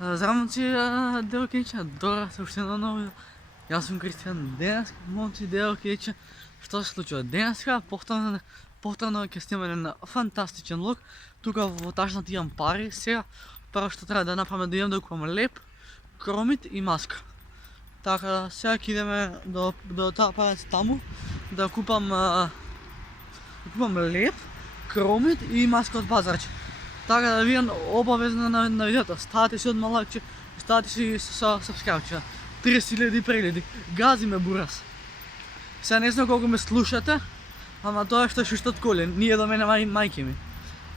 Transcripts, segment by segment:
Здравейте, Делкича, добре се още на ново. Аз съм Кристиан. Днес, момци Делкича, що се случва днес? Повторно ќе снимаме на фантастичен лук. Тук в лотажната имам пари. Сега първо ще трябва да направим да идем да купам леп, кромит и маска. Така, сега идеме до тази парец таму, да купам леп, кромит и маска от пазарче. Така да видим обавезно на видеото. Ставате си одма лайкче, ставате си сабскрайбче. 30,000 прегледи. Гази ме бурас. Сега не знам колко ме слушате, ама тоа е што шуштат коли. Ние до мене мајке ми.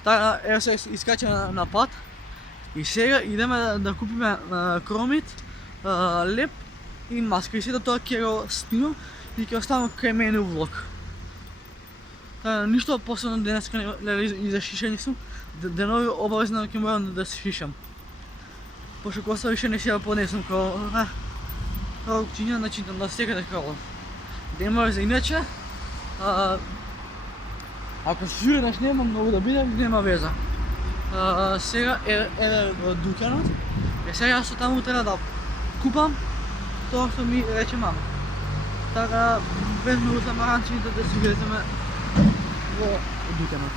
Така, ево се искача на пат. И сега идеме да купиме кромит, леп и маска. И сега тоа ќе го снимам и ќе оставам кај мене у влог. Ништо посебно денеска не за шишење сум. Денови обавезно ќе морам да се шишам. Пошто коса више не си ја понесам као кучиња, значи на секаде као. Нема везе, иначе ако се журнеш нема многу да биде, нема веза. Сега еве дуканот. Сега јас таму треба да купам тоа што ми рече мама. Така без многу замаранчи да се влеземе во дуканот.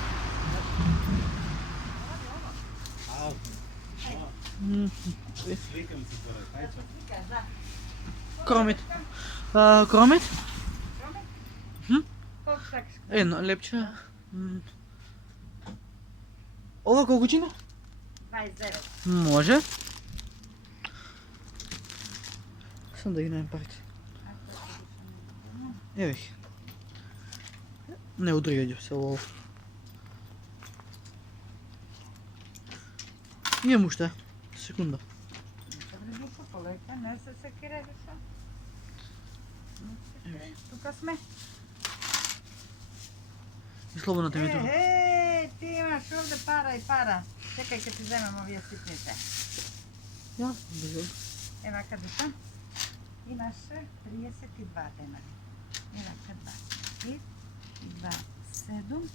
Кромит. Кромит? Едно лепче. Ова колку чина? 29. Може. Сам да ги најдем парите. Еве ги. Не удргаѓу се ово. Имам уште. Секунда. Полека, не се секира више. Тука сме. И слободно те ми тука. Ти имаш овде пара и пара. Чекај ке ти земам овие ситните. Ја, безо. Ева каде са? Имаше 32 денари. Ева каде 5 и 2, 7,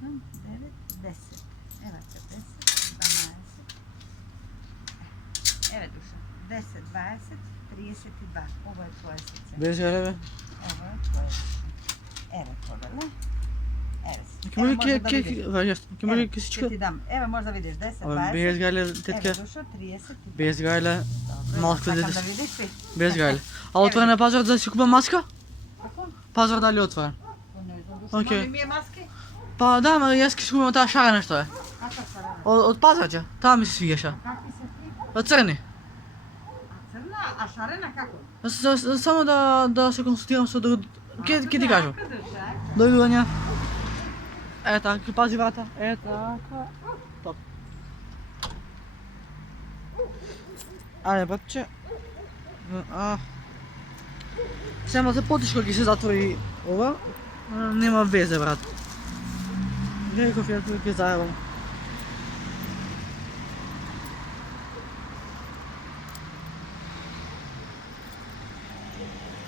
9, 10. Ева каде 10, 12. Еве душа. 10, 20, 32. Ова е твое сице. Без јаре бе. Ова е твое сице. Еве коделе. Еве си. Ке може ке може ке Ќе ти дам. Еве може да видиш 10, 20. Без гајле Еве тетка. душа 32. Без гајле. Малку Сакам дете. да видиш ли? Без гајле. А отворен е пазар да си купам маска? Како? Пазар дали е отворен? Не знам душа. Окей. Мали ми е маски? Па да, ма јас ќе си купам таа шарена што е. Каква сарана? Од пазарче. Таа ми се свиѓаше. Какви се ти? Од црни. А црна, а шарена како? Само да се консултирам со друг. Ке ти кажам. Каде душа? Дојдување. Ета, ќе пази врата. Ета. Топ. Ајде, братче. Сема се потешко ќе се затвори ова. Нема везе, брат. Гледај кофијата ќе заебам.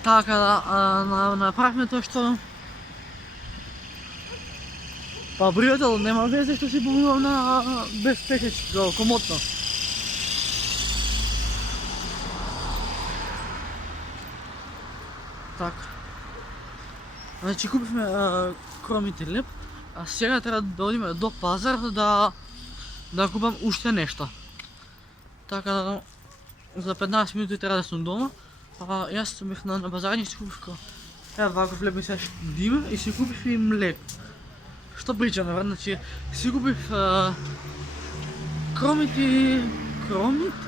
Така да направихме тоа што па пријател, нема везе што си поминувам на без пешеч, комотно. Така. Значи купивме кромит и леп, а сега треба да одиме до пазар да купам уште нешто. Така да за 15 минути треба да сум дома. Јас сум бев на базарни и си купив ева ваков леп ми се диме и си купив и млеко. Што причаме, брат? Значи си купив кромит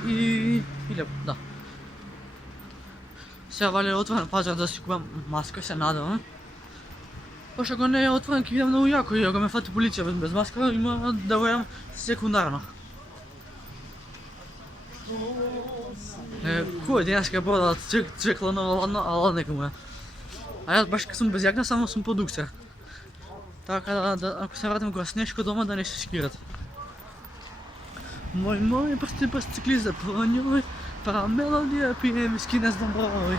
и леп, да. Сега вали е отворен пазар да си купам маска, се надевам. Пошто ако не е отворен ќе видам многу јако и ако ме фати полиција без маска, има да го јам секундарно. Кој денеска продават цвекла на ладно, а ладно некому е. А јас баш кога сум без јакна, само сум продукција. Така да ако се вратим кога снешко дома да не се скират. Мој прст циклиза по њој, па мелодија пие виски не знам број.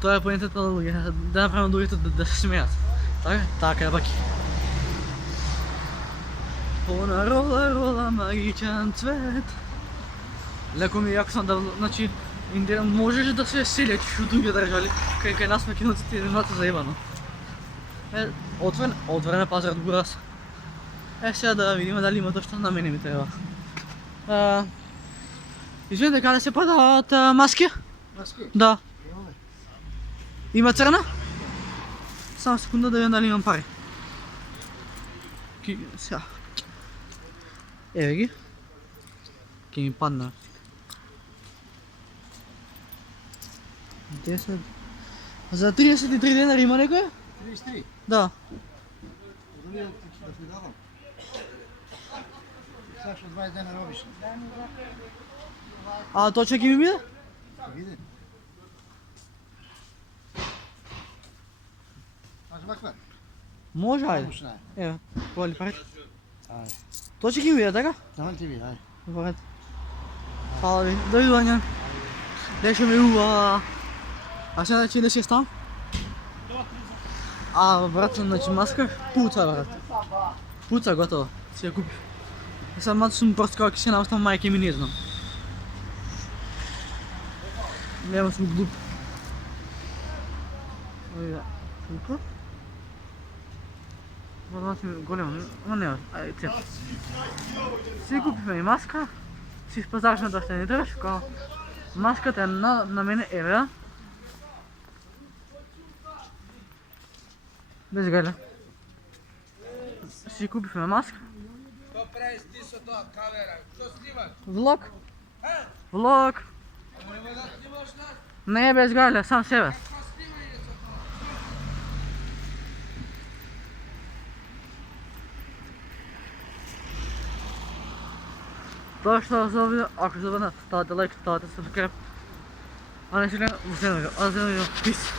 Тоа е поентата на луѓе, да направим луѓето да се смеат. Така е, баки. Ona rola magičan cvet. Леко ми е яко съм да, значи, можеш да се селячиш от други държави, кай нас македонците едната заебано. Отворен е пазар от Бургас. Сега да видим дали има точно на мене ми трябва. Извинете, къде се продават маски? Маски? Да. Имаме. Има църна? Само секунда да видим дали имам пари. Сега. Еве ги. Ке ми падна. 10. За 33 денари има некој? 33. Да. Дали да ти давам? Сега ще 20 дена робиш. А точно ќе ми биде? Види. Може ваква? Може, ајде. Помощна е. Еве, коли пари. Ајде. Точно ќе ми биде, така? Навън ти види, ајде. Добре. Фала ви. Довидување. Беше ми ува. А сега че не си стан? Брат, значи маска пуца, брат. Пуца, готово. Си я купиш. И sad мато съм просто како ќе се наоставам мајке ми, не знам. Нема съм глуп. Ојде, шука. Морам си големо, но нема, ајде цеп. Си купихме и маска. Си спазаршме да ще не трябваш, као маската е на мене еве. Без галя. Си купихме маска. Što praviš ti sa to kamera? Što snimaš? Влог. Влог. Nema da snimaš nas? Не, без галя, сам себе. Što snimanje sa to? Това ще за видео, ако се върнат, ставате лайк, ставате subscribe. А не ще гледам, вземем го, peace.